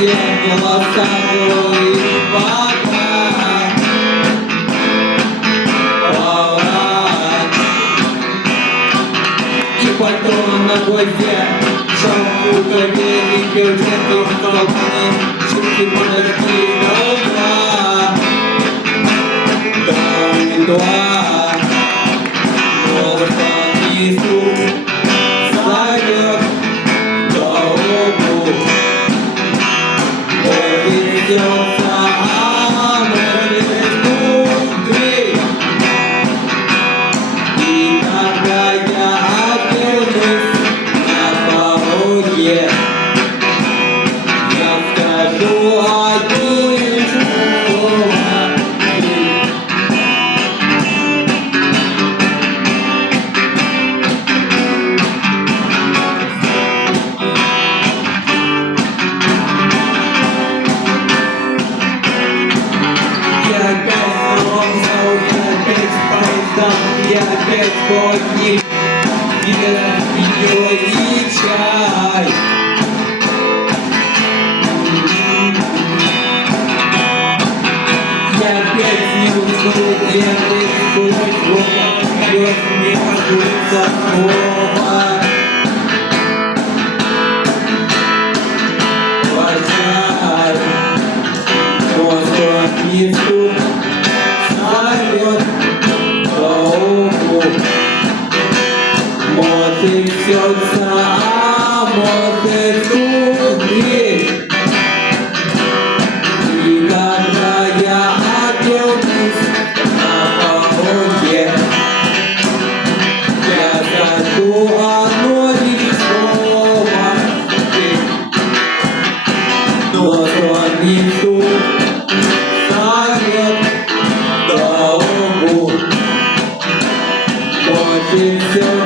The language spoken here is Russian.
зеркало собой пока и пальто на гвозде, шампука, великий зеркало столбаны, шутки подожди до утра. Я опять подник, видео и чай. Я опять не уснул, я опять сквозь воду, пьет мне кажется слово. Пожалуй, просто несу, зовет. Может сердце, а может дверь. И когда я обернусь на пороге, я скажу одно лишь слово, но пронесу совет дорогу. Может сердце.